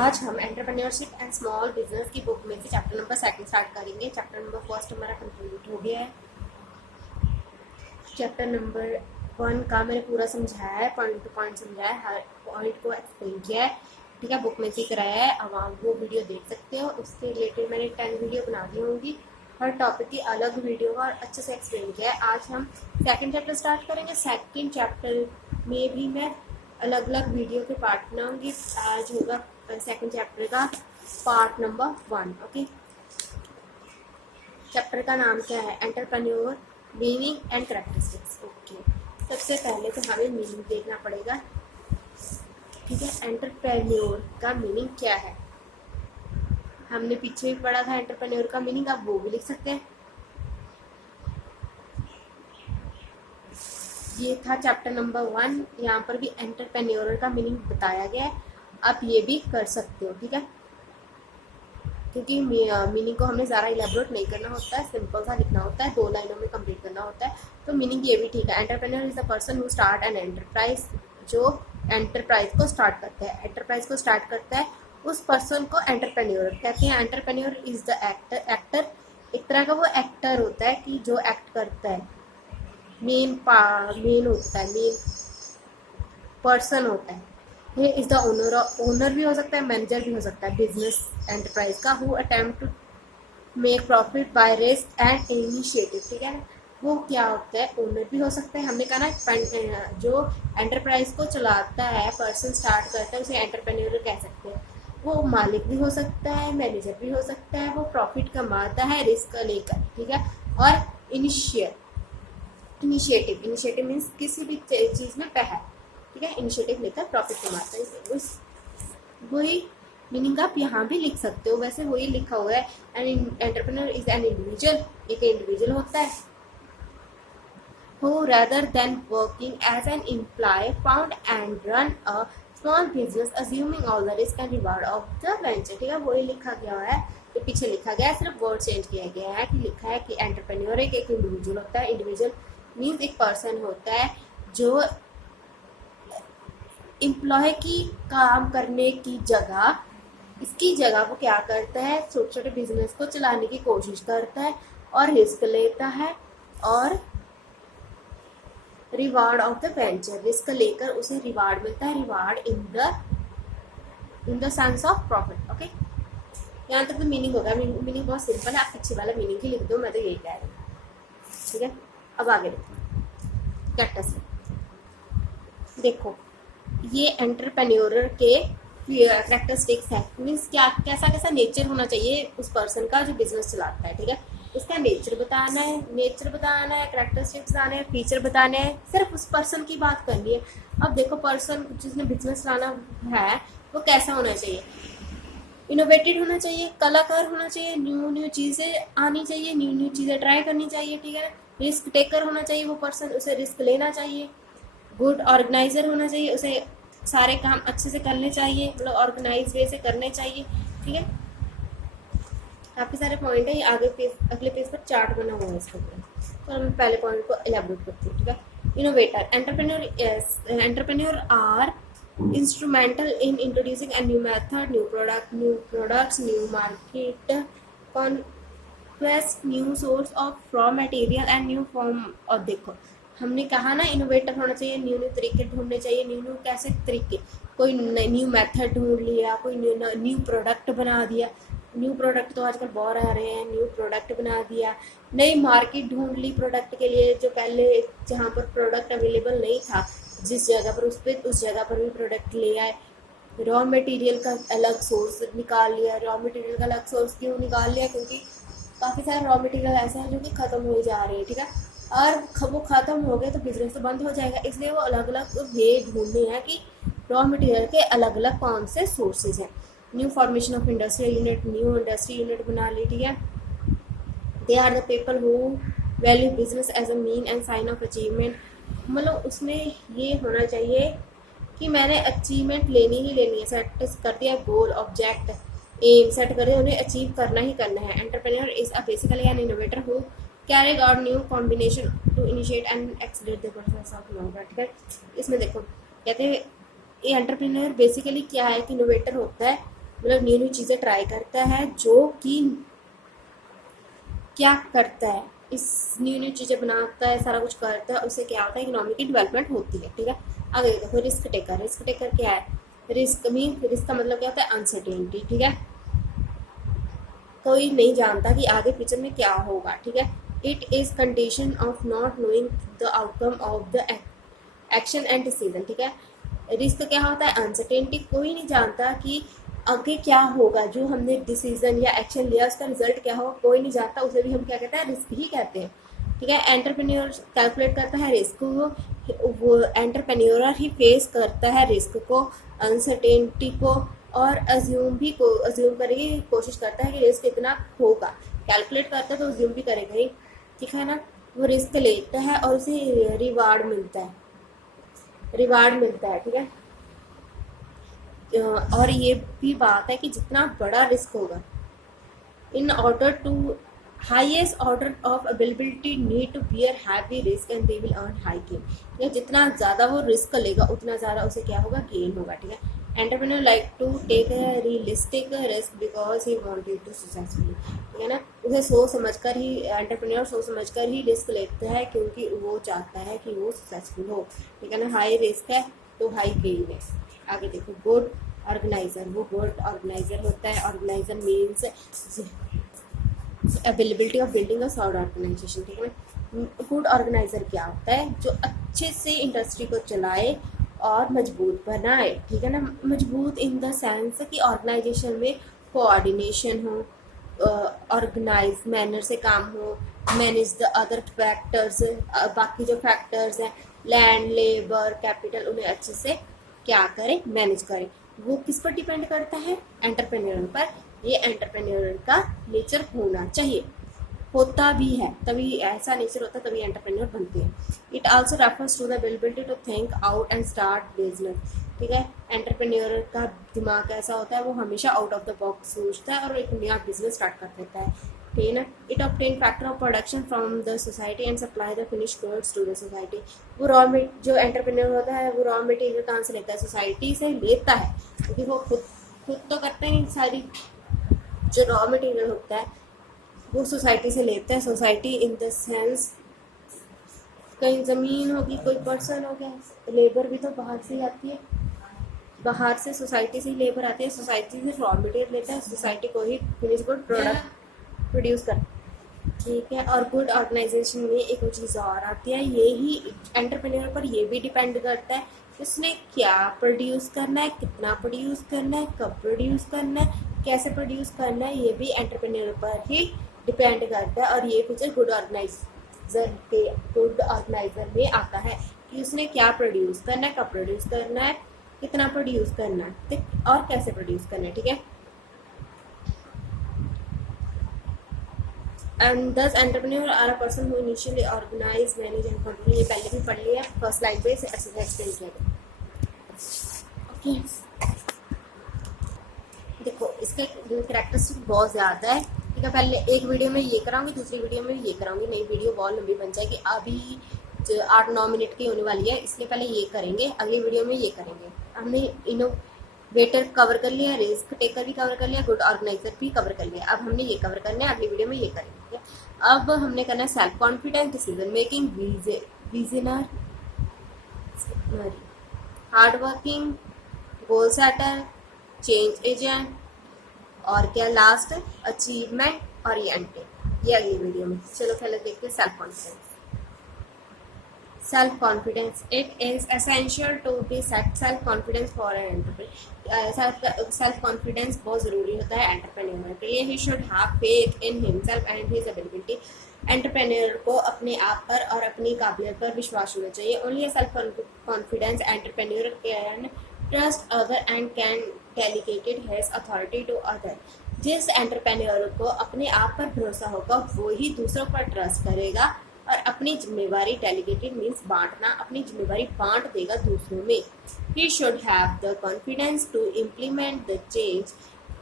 आज हम entrepreneurship and small business की बुक में से चैप्टर नंबर 2 स्टार्ट करेंगे। चैप्टर नंबर 1 हमारा कंप्लीट हो गया है। चैप्टर नंबर 1 का मैंने पूरा समझाया है, पॉइंट टू पॉइंट समझाया है, हर पॉइंट को एक्सप्लेन किया है, ठीक है। बुक में से कराया है, अब आप वो वीडियो देख सकते हो। उससे रिलेटेड मैंने 10 वीडियो बना दी होंगी, हर टॉपिक की अलग वीडियो का और अच्छे से एक्सप्लेन किया है। आज हम सेकंड चैप्टर स्टार्ट करेंगे। सेकंड चैप्टर में भी मैं अलग अलग वीडियो के पार्ट बनाऊंगी। आज होगा सेकंड चैप्टर का पार्ट नंबर 1। ओके, चैप्टर का नाम क्या है? Entrepreneur meaning and characteristics. Okay, सबसे पहले तो हमें मीनिंग देखना पड़ेगा, ठीक है। एंटरप्रेन्योर का मीनिंग क्या है? हमने पीछे भी पढ़ा था एंटरप्रेन्योर का मीनिंग, आप वो भी लिख सकते हैं। ये था चैप्टर नंबर 1, यहाँ पर भी एंटरप्रेन्योर का मीनिंग बताया गया है। आप ये भी कर सकते हो, ठीक है, क्योंकि मीनिंग को हमने ज़्यादा इलेबोरेट नहीं करना होता है, सिंपल सा लिखना होता है, 2 लाइनों में कंप्लीट करना होता है। तो मीनिंग ये भी ठीक है। Entrepreneur is the person who start an enterprise, जो एंटरप्राइज को स्टार्ट करता है। एंटरप्राइज को स्टार्ट करता है, उस पर्सन को एंटरप्रेन्योर कहते हैं। एंटरप्रेन्योर इज द एक्टर, एक तरह का वो एक्टर होता है कि जो एक्ट करता है, मेन होता है, मेन पर्सन होता है। ये इज द ओनर भी हो सकता है, मैनेजर भी हो सकता है बिजनेस एंटरप्राइज का। Who attempt to make profit by risk and initiative, ठीक है। वो क्या होता है? ओनर भी हो सकता है। हमने कहा ना, जो एंटरप्राइज को चलाता है, पर्सन स्टार्ट करता है, उसे एंटरप्रेन्योर कह सकते हैं। वो मालिक भी हो सकता है, मैनेजर भी हो सकता है, वो प्रॉफिट कमाता है रिस्क लेकर, ठीक है। और इनिशिएटिव मीन्स किसी भी चीज़ में पहल, ठीक है, इनिशिएटिव लेकर प्रॉफिट कमाता है। वही मीनिंग आप यहाँ भी लिख सकते हो, वैसे वही लिखा हुआ है। An entrepreneur is an individual, एक इंडिविजुअल होता है, who rather than working as an employee found and run a small business assuming all the risk and reward of the venture, ठीक है। वही लिखा गया है, तो पीछे लिखा गया है, सिर्फ वर्ड चेंज किया गया है कि लिखा है कि एंटरप्रेन्योर एक इंडिविजुअल होता है। इंडिविजुअल मीन्स एक पर्सन होता है जो एम्प्लॉय की काम करने की जगह, इसकी जगह वो क्या करता है, छोटे छोटे बिजनेस को चलाने की कोशिश करता है और रिस्क लेता है, और reward of the venture, risk लेकर उसे रिवार्ड मिलता है। Reward in the sense of profit. Okay, यहाँ तक तो मीनिंग होगा। मीनिंग बहुत सिंपल है, आप पीछे वाला मीनिंग ही लिख दो, मैं तो यही कह रही हूँ, ठीक है। अब आगे देखो, ये एंटरप्रेन्योर के कैरेक्टरिस्टिक्स है। मीन्स क्या, कैसा नेचर होना चाहिए उस पर्सन का जो बिजनेस चलाता है, ठीक है। उसका नेचर बताना है, कैरेक्टरिस्टिक्स बताना है, फीचर बताने हैं, सिर्फ उस पर्सन की बात करनी है। अब देखो, पर्सन जिसने बिजनेस चलाना है वो कैसा होना चाहिए? इनोवेटिव होना चाहिए, कलाकार होना चाहिए, न्यू चीज़ें आनी चाहिए, न्यू चीज़ें ट्राई करनी चाहिए, ठीक है। रिस्क टेकर होना चाहिए वो पर्सन, उसे रिस्क लेना चाहिए। गुड ऑर्गेनाइजर होना चाहिए, उसे सारे काम अच्छे से करने चाहिए, मतलब ऑर्गेनाइज वे से करने चाहिए, ठीक है। काफ़ी सारे पॉइंट है, ये अगले पेज पर चार्ट बना हुआ है इसके ऊपर। तो हम पहले पॉइंट को एलैबोरेट करते हैं, ठीक है। Innovator, entrepreneur are instrumental in introducing a new method, new products, new market, conquest, new source of raw material and new form. और देखो, हमने कहा ना, इनोवेटर होना चाहिए, न्यू तरीके ढूंढने चाहिए। न्यू कैसे तरीके? कोई न्यू मेथड ढूंढ लिया, कोई न्यू प्रोडक्ट बना दिया। न्यू प्रोडक्ट तो आजकल बहुत आ रहे हैं, न्यू प्रोडक्ट बना दिया। नई मार्केट ढूंढ ली प्रोडक्ट के लिए, जो पहले जहाँ पर प्रोडक्ट अवेलेबल नहीं था, जिस जगह पर उस जगह पर भी प्रोडक्ट ले आए। रॉ मटेरियल का अलग सोर्स निकाल लिया। रॉ मटेरियल का अलग सोर्स क्यों निकाल लिया? क्योंकि काफ़ी सारे रॉ मटेरियल ऐसे हैं जो कि ख़त्म हो जा रहे हैं, ठीक है। और वो ख़त्म हो गए तो बिजनेस तो बंद हो जाएगा, इसलिए वो अलग अलग वे ढूंढने हैं कि रॉ मटेरियल के अलग अलग कौन से सोर्सेज हैं। New formation of industrial unit, new industry unit बना ली, ठीक है। They are the people who value business as a mean and sign of achievement, मतलब उसमें ये होना चाहिए कि मैंने अचीवमेंट लेनी ही लेनी है। सेट कर दिया गोल, ऑब्जेक्ट, एम सेट कर दिया, उन्हें अचीव करना ही करना है। Entrepreneur is a basically an innovator who carrying out new combination to initiate and accelerate the process of longer, ठीक है। इसमें देखो, कहते हैं ये एंटरप्रेन्योर बेसिकली क्या है कि इनोवेटर होता है मतलब न्यू न्यू चीज़ें ट्राई करता है, जो कि क्या करता है, इस न्यू न्यू चीज़ें बनाता है, सारा कुछ करता है, उससे क्या होता है, इकोनॉमी की डेवलपमेंट होती है। ठीक है, आगे देखो रिस्क टेकर। रिस्क टेकर क्या है? रिस्क का मतलब क्या होता है? अनसर्टेनिटी। ठीक है, कोई नहीं जानता कि आगे फ्यूचर में क्या होगा। ठीक है, it is condition of not knowing the outcome of the action and decision. ठीक है, रिस्क क्या होता है? अनसर्टेनिटी। कोई नहीं जानता कि आगे क्या होगा, जो हमने डिसीजन या एक्शन लिया उसका रिजल्ट क्या होगा, कोई नहीं जानता, उसे भी हम क्या कहते हैं? रिस्क ही कहते हैं। ठीक है, एंटरप्रेन्योर कैलकुलेट करता है रिस्क को, वो एंटरप्रेन्योर ही फेस करता है रिस्क को, अनसर्टेनिटी को, और अज्यूम करने की कोशिश करता है कि रिस्क इतना होगा। कैलकुलेट करता है तो अज्यूम भी करेगा ही। ठीक है ना, वो रिस्क लेता है और उसे रिवार्ड मिलता है, ठीक है। और ये भी बात है कि जितना बड़ा रिस्क होगा, in order to highest order of availability need to bear heavy risk and they will earn high gain. ठीक है, जितना ज़्यादा वो रिस्क लेगा उतना ज़्यादा उसे क्या होगा? गेन होगा। ठीक है, entrepreneur like to take a realistic risk because he wanted to successful. ठीक है ना, उसे सोच समझकर ही एंटरप्रेन्योर सोच समझकर ही रिस्क लेता है, क्योंकि वो चाहता है कि वो सक्सेसफुल हो। ठीक है ना, हाई रिस्क है तो हाई गेन है। आगे देखो, गुड ऑर्गेनाइजर। वो गुड ऑर्गेनाइजर होता है, organiser means availability of building a sound organisation. ठीक है, गुड ऑर्गेनाइजर क्या होता है? जो अच्छे से इंडस्ट्री को चलाए और मजबूत बनाए। ठीक है ना, मजबूत इन द सेंस कि ऑर्गेनाइजेशन में कोऑर्डिनेशन हो, ऑर्गेनाइज मैनर से काम हो, मैनेज द अदर फैक्टर्स, बाकी जो फैक्टर्स हैं, लैंड, लेबर, कैपिटल, उन्हें अच्छे से क्या करें? मैनेज करें। वो किस पर डिपेंड करता है? एंटरप्रेन्योर पर। ये एंटरप्रेन्योर का नेचर होना चाहिए, होता भी है, तभी ऐसा नेचर होता है, तभी एंटरप्रेन्योर बनते हैं। It also refers to the ability to think out and start business. ठीक है, एंटरप्रेन्योर का दिमाग ऐसा होता है, वो हमेशा आउट ऑफ द बॉक्स सोचता है और एक नया बिजनेस स्टार्ट कर देता है। ठीक है ना, it obtain factor of production from the society and supply the finish goods to the society. वो जो एंटरप्रेन्योर होता है, वो रॉ मटेरियल कहाँ से लेता है? सोसाइटी से लेता है, क्योंकि वो खुद तो करते हैं सारी, जो रॉ मटेरियल होता है वो सोसाइटी से लेते हैं। सोसाइटी इन द सेंस कहीं ज़मीन होगी, कोई पर्सन हो गया, लेबर भी तो बाहर से ही आती है, बाहर से सोसाइटी से ही लेबर आती है, सोसाइटी से रॉ मटेरियल लेता है, सोसाइटी को ही फिनिश गुड प्रोडक्ट प्रोड्यूस कर। ठीक है, और गुड ऑर्गेनाइजेशन में एक चीज़ और आती है, ये ही एंटरप्रेन्योर पर ये भी डिपेंड करता है उसने क्या प्रोड्यूस करना है, कितना प्रोड्यूस करना है, कब प्रोड्यूस करना है, कैसे प्रोड्यूस करना है, ये भी एंटरप्रेन्योर पर ही डिपेंड करता है। और ये फीचर गुड ऑर्गेनाइजर में आता है कि उसने क्या प्रोड्यूस करना है, कब प्रोड्यूस करना है, कितना प्रोड्यूस करना है और कैसे प्रोड्यूस करना है। ठीक है, and this entrepreneur are a person who initially organise, manage and control. ये पहले भी पढ़ लिया, फर्स्ट लाइन पे एक्सप्लेन किया गया। ओके, देखो इसके कैरेक्टरिस्टिक बहुत ज़्यादा है। ठीक है, पहले एक वीडियो में ये कराऊंगी, दूसरी वीडियो में ये कराऊंगी, नई वीडियो बहुत लंबी बन जाएगी। अभी 8-9 मिनट की होने वाली है, इसलिए पहले ये करेंगे, अगली वीडियो में ये करेंगे। हमने इनोवेटर कवर कर लिया, रिस्क टेकर भी कवर कर लिया, गुड ऑर्गेनाइजर भी कवर कर लिया। अब हमने ये कवर करना है, अगली वीडियो में ये करेंगे। ठीक है, अब हमने करना है self confidence, decision making, visioner, hard working, goal setter, change agent, और क्या लास्ट? Achievement oriented. ये अगली वीडियो में। चलो पहले देखते हैं self confidence. Self confidence, it is essential to be self confidence for an entrepreneur. Self confidence बहुत ज़रूरी होता है एंटरप्रेन्योर के लिए। He should have faith in himself and his ability. Entrepreneur को अपने आप पर और अपनी काबिलियत पर विश्वास होना चाहिए। Only self confidence entrepreneur can trust other and can delegated has authority to other. जिस एंटरप्रेन्योर को अपने आप पर भरोसा होगा वो ही दूसरों पर ट्रस्ट करेगा और अपनी जिम्मेवारी, डेलीगेटेड मीन्स बांटना, अपनी जिम्मेवारी बांट देगा दूसरों में। He should have the confidence to implement the change.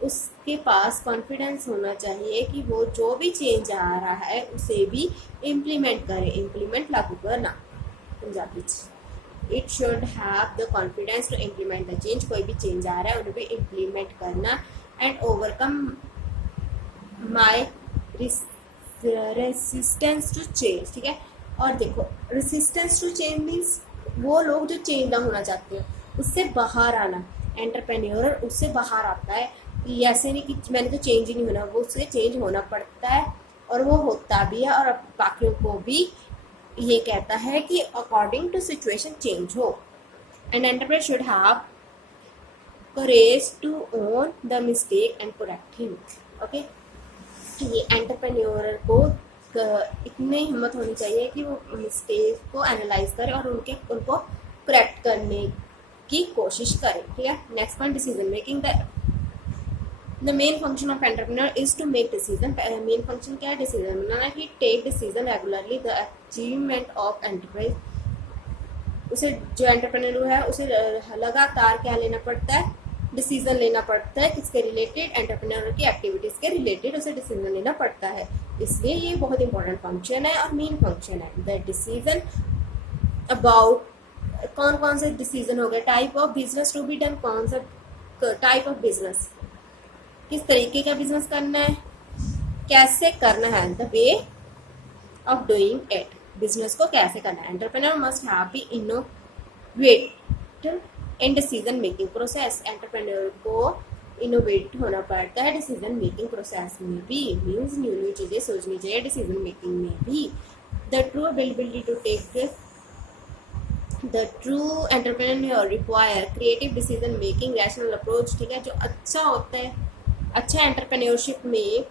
उसके पास कॉन्फिडेंस होना चाहिए कि वो जो भी चेंज आ रहा है उसे भी इम्प्लीमेंट करे। इम्प्लीमेंट लागू करना Punjabi. It should have the confidence to implement the change. कोई भी चेंज आ रहा है उन्हें भी इम्प्लीमेंट करना, and overcome my resistance to change. ठीक है, और देखो रेसिस्टेंस टू चेंज मीन्स वो लोग जो चेंज ना होना चाहते हैं, उससे बाहर आना। एंटरप्रेन्योर उससे बाहर आता है कि ऐसे नहीं कि मैंने तो चेंज ही नहीं होना, वो उससे चेंज होना पड़ता है और वो होता भी है, और बाकियों को भी ये कहता है कि अकॉर्डिंग टू सिचुएशन चेंज हो। And entrepreneur should have courage to own the mistake and correct him। Okay, ये एंटरप्रेन्योर को इतनी हिम्मत होनी चाहिए कि वो मिस्टेक को एनालाइज करे और उनको करेक्ट करने की कोशिश करे। ठीक है, next point decision making. The main function of entrepreneur is to make decision. Main function क्या है? डिसीजन बनाना। He take decision regularly. The achievement of enterprise, उसे जो एंटरप्रेन्योर है उसे लगातार क्या लेना पड़ता है? डिसीजन लेना पड़ता है। किसके रिलेटेड? एंटरप्रेन्योर की एक्टिविटीज के रिलेटेड उसे डिसीजन लेना पड़ता है, इसलिए ये बहुत इंपॉर्टेंट फंक्शन है और मेन फंक्शन है। द डिसीजन अबाउट, कौन कौन से डिसीजन हो गए? Type of business to be done. कौन सा टाइप ऑफ बिजनेस, किस तरीके का बिजनेस करना है, कैसे करना है, the way of doing it, business को कैसे करना है। Entrepreneur must have B innovative in decision making process. Entrepreneur को इनोवेट होना पड़ता है डिसीजन मेकिंग प्रोसेस में भी, मीन्स न्यू न्यू चीज़ें सोचनी चाहिए डिसीजन मेकिंग में भी। The true ability to take the true entrepreneur require creative decision making rational approach. ठीक है, जो अच्छा होता है, अच्छा एंटरप्रेन्योरशिप में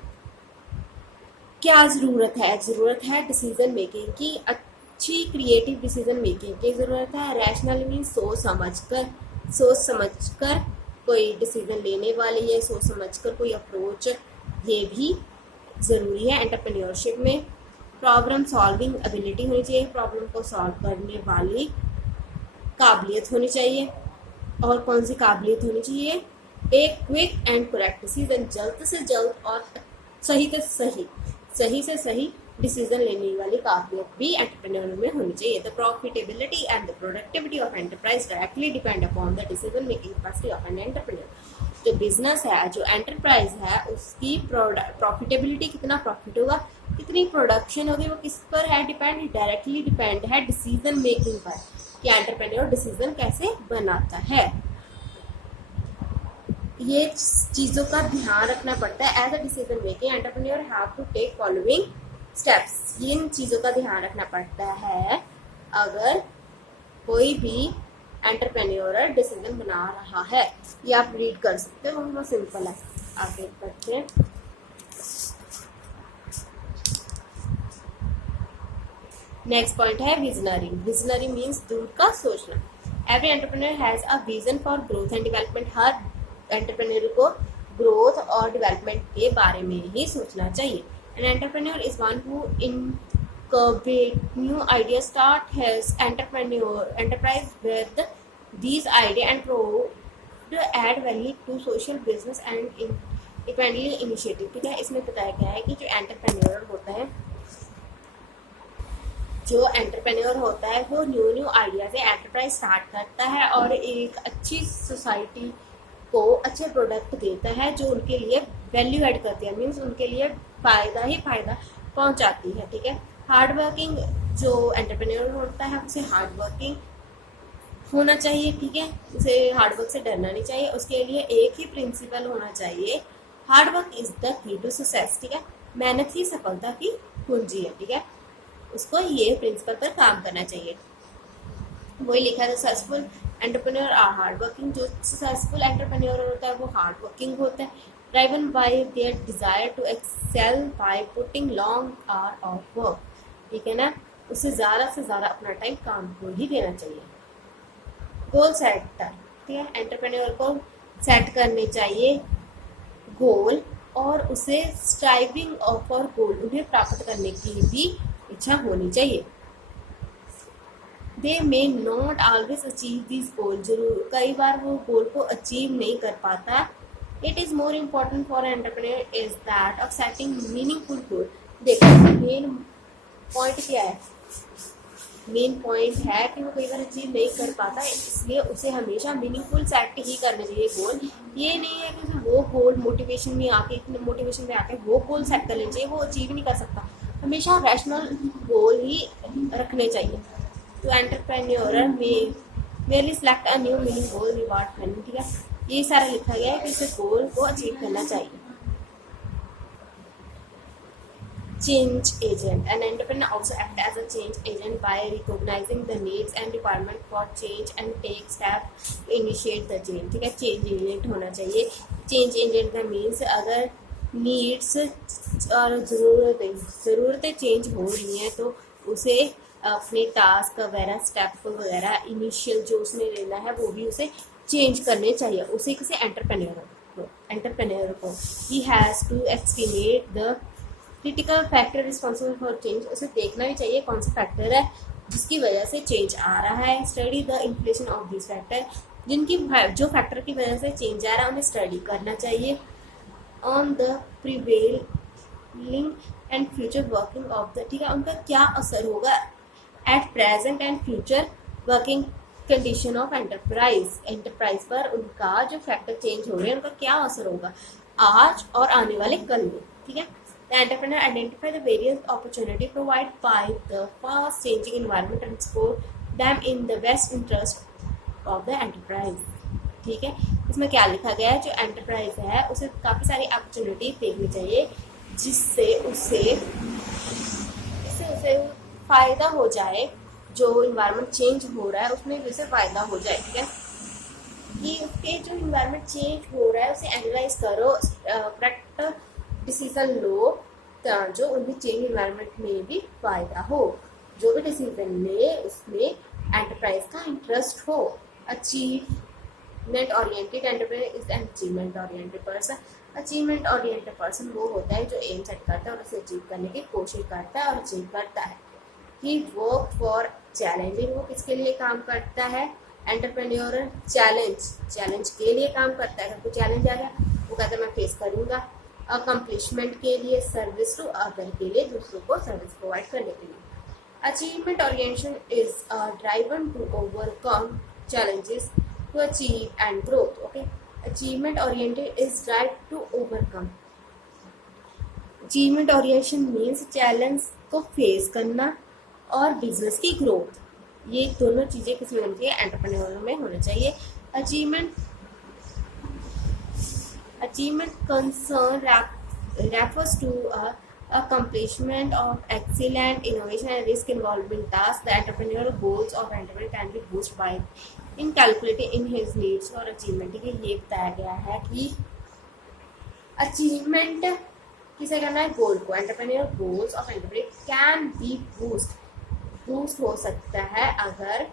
क्या ज़रूरत है? ज़रूरत है डिसीजन मेकिंग की, अच्छी क्रिएटिव डिसीजन मेकिंग की ज़रूरत है। रैशनल मीन्स सोच समझ कर कोई डिसीजन लेने वाली है, सोच समझकर कोई अप्रोच, ये भी ज़रूरी है एंटरप्रेन्योरशिप में। प्रॉब्लम सॉल्विंग एबिलिटी होनी चाहिए, प्रॉब्लम को सॉल्व करने वाली काबिलियत होनी चाहिए। और कौन सी काबिलियत होनी चाहिए? एक क्विक एंड करेक्ट डिसीजन, जल्द से जल्द और सही से सही डिसीजन लेने वाली काबिलियत भी एंटरप्रेन्योर में होनी चाहिए। The profitability and the productivity of enterprise directly depend upon the decision making capacity of an entrepreneur. जो बिजनेस है, जो एंटरप्राइज है, उसकी प्रॉफिटेबिलिटी, कितना प्रॉफिट होगा, कितनी प्रोडक्शन होगी, वो किस पर है डिपेंड? डायरेक्टली डिपेंड है डिसीजन मेकिंग पर, कि एंटरप्रेन्योर डिसीजन कैसे बनाता है। ये चीज़ों का ध्यान रखना पड़ता है। As a decision making entrepreneur have to take following steps. इन चीज़ों का ध्यान रखना पड़ता है अगर कोई भी एंटरप्रेन्योर डिसीजन बना रहा है। ये आप रीड कर सकते हो, बहुत सिंपल है। आगे बढ़ते हैं। नेक्स्ट पॉइंट है विजनरी। विजनरी मीन्स दूर का सोचना। Every entrepreneur has a vision for growth and development. Her entrepreneur को ग्रोथ और डेवलपमेंट के बारे में ही सोचना चाहिए। An entrepreneur is one who incubate new ideas, start his enterprise with these ideas and proved add value to social business and independently initiative। ठीक है, इसमें बताया गया है कि जो एंटरप्रेन्योर होता है वो न्यू आइडिया से एंटरप्राइज स्टार्ट करता है और एक अच्छी सोसाइटी को अच्छे प्रोडक्ट देता है जो उनके लिए वैल्यू ऐड करती है, मीन्स उनके लिए फ़ायदा ही फ़ायदा पहुंचाती है। ठीक है, हार्ड वर्किंग जो एंटरप्रेन्योर होता है उसे हार्ड वर्किंग होना चाहिए। ठीक है, उसे हार्ड वर्क से डरना नहीं चाहिए। उसके लिए एक ही प्रिंसिपल होना चाहिए, hard work is the key to success. ठीक है, मेहनत ही सफलता की कुंजी है। ठीक है, उसको ये प्रिंसिपल पर काम करना चाहिए। वही लिखा है, successful entrepreneur are hard working. जो सक्सेसफुल एंटरप्रेन्योर होता है वो हार्ड वर्किंग होता है, driven by their desire to excel by putting long hour of work. ठीक है ना, उसे ज़्यादा से ज़्यादा अपना टाइम काम को ही देना चाहिए। गोल सेटर, ठीक है, एंटरप्रेन्योर को सेट करने चाहिए गोल और उसे स्ट्राइविंग फॉर गोल, उन्हें प्राप्त करने की भी इच्छा होनी चाहिए। They may not always achieve this goal, जरूर कई बार वो गोल को अचीव नहीं कर पाता। It is more important for entrepreneur is that of setting meaningful goal. देखो मेन पॉइंट क्या है, मेन पॉइंट है कि वो कई बार अचीव नहीं कर पाता है, इसलिए उसे हमेशा मीनिंगफुल सेट ही करने चाहिए गोल। ये नहीं है कि उसे वो गोल मोटिवेशन में आके वो गोल सेट कर लेना चाहिए, वो अचीव नहीं कर सकता। हमेशा रैशनल गोल ही रखने चाहिए। तो एंटरप्रेन्योर में merely select a new meaning goal reward planning, ठीक है, ये सारा लिखा गया है कि उसे गोल को अचीव करना चाहिए। Change agent. An entrepreneur also acts as a change agent by recognizing the needs and requirement for change and take steps to initiate the change, ठीक है, change agent होना चाहिए। change agent का मीन्स अगर needs और ज़रूरतें change हो रही हैं तो उसे अपने टास्क वगैरह स्टेप वगैरह इनिशियल जो उसने लेना है वो भी उसे चेंज करने चाहिए। उसे किसी एंटरप्रेन्योर को he has to estimate the critical factor responsible for change, उसे देखना भी चाहिए कौन सा फैक्टर है जिसकी वजह से चेंज आ रहा है। Study the inflation of this factor, जो फैक्टर की वजह से चेंज आ रहा है उन्हें स्टडी करना चाहिए। On the prevailing and future working of the, ठीक है, उनका क्या असर होगा at present and future working condition of enterprise पर उनका जो फैक्टर चेंज हो रहे हैं उनका क्या असर होगा आज और आने वाले कल में, ठीक है। The entrepreneur identify the various opportunity provided by the fast changing environment and explore them in the best interest of the enterprise, ठीक है। इसमें क्या लिखा गया है, जो एंटरप्राइज है उसे काफ़ी सारी अपॉर्चुनिटी देखनी चाहिए जिससे उसे फ़ायदा हो जाए, जो इन्वायरमेंट चेंज हो रहा है उसमें भी उसे फ़ायदा हो जाए, ठीक है। कि उसके जो इन्वायरमेंट चेंज हो रहा है उसे एनालाइज करो, करेक्ट डिसीजन लो जो उन्हें चेंज इन्वायरमेंट में भी फ़ायदा हो। जो भी डिसीजन ले उसमें एंटरप्राइज का इंटरेस्ट हो। Achievement oriented entrepreneur is an achievement oriented person. Achievement oriented person वो होता है जो एम सेट करता है और उसे अचीव करने की कोशिश करता है और अचीव करता है। ही वर्क फॉर चैलेंजिंग, वो किसके लिए काम करता है, एंटरप्रेन्योर चैलेंज के लिए काम करता है। अगर कोई चैलेंज आ गया वो कहता है मैं फेस करूँगा। अकम्पलिशमेंट के लिए, सर्विस टू अदर के लिए, दूसरों को सर्विस प्रोवाइड करने के लिए। Achievement orientation is driven to overcome challenges to achieve and growth, okay. Achievement oriented is drive to overcome. Achievement orientation means challenge को फेस करना और बिजनेस की ग्रोथ, ये दोनों चीज़ें किसी होनी चाहिए, एंटरप्रेन्योर में होना चाहिए। Achievement concern refers to accomplishment of excellent innovation and risk involving tasks. The entrepreneurial goals of entrepreneur can be boosted by in calculating in his needs और achievement, ठीक है। ये बताया गया है कि अचीवमेंट किसे करना है, गोल को। Entrepreneur goals of entrepreneur can be boost हो सकता है अगर